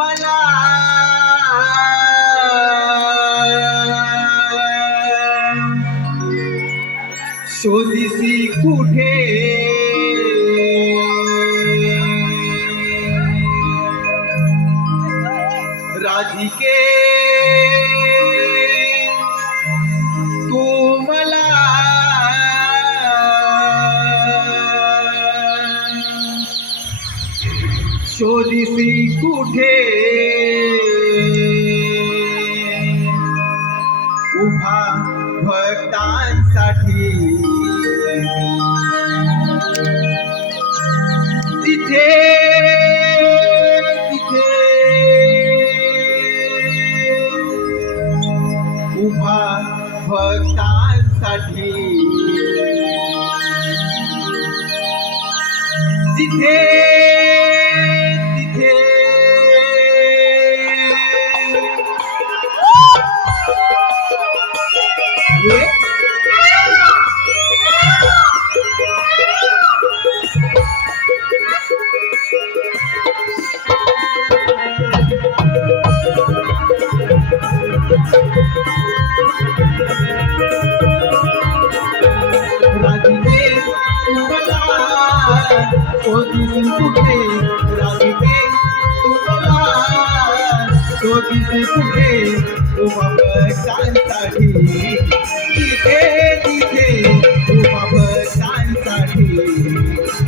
मला शोधिसी कुठे राधिके तू मला शोधिसी कुठे उभा भक्तांसाठी तिथे तिथे उभा भक्तांसाठी तिथे तिथे राधिके तुम्हाला शोधिसी कुठे राधिके तुम्हाला शोधिसी कुठे उभा भक्तांसाठी तिथे तिथे उभा भक्तांसाठी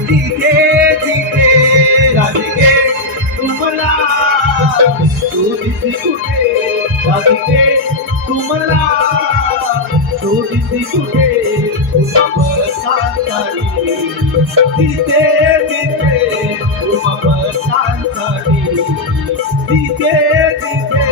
तिथे तिथे राधिके तुम्हाला शोधिसी कुठे राधिके तुम्हाला शोधिसी कुठे उभा भक्तांसाठी तिथे तिथे उभा भक्तांसाठी तिथे तिथे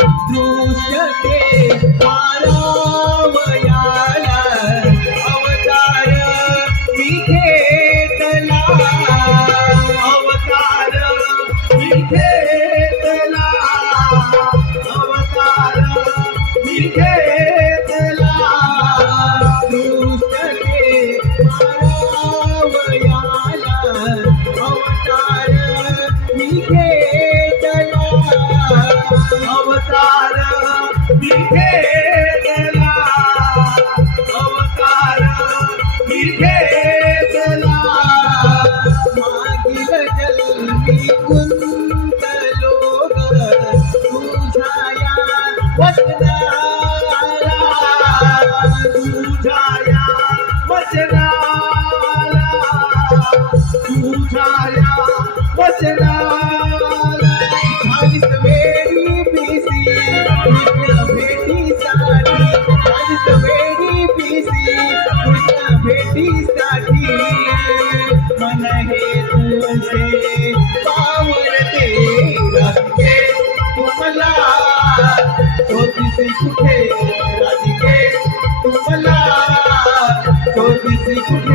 दृश्यते पारावयाला अवतार मी घेतला अवतार मी घेतला अवतार मी घेतला दृश्यते पारावयाला अवतार मी घेतला अवतार मी घेतला अवतार मी घेतला मागील जन्मी गुंतलो तुझ्या या वचनाला तुझ्या या वचनाला तुझ्या या वचनाला झालीस वेडी पिसी कृष्ण भेटीसाठी झालीस वेडी पिसी कृष्ण भेटीसाठी मन हे तुझे पावरते राधिके तुम्हाला शोधिसी कुठे राधिके तुम्हाला शोधिसी कुठे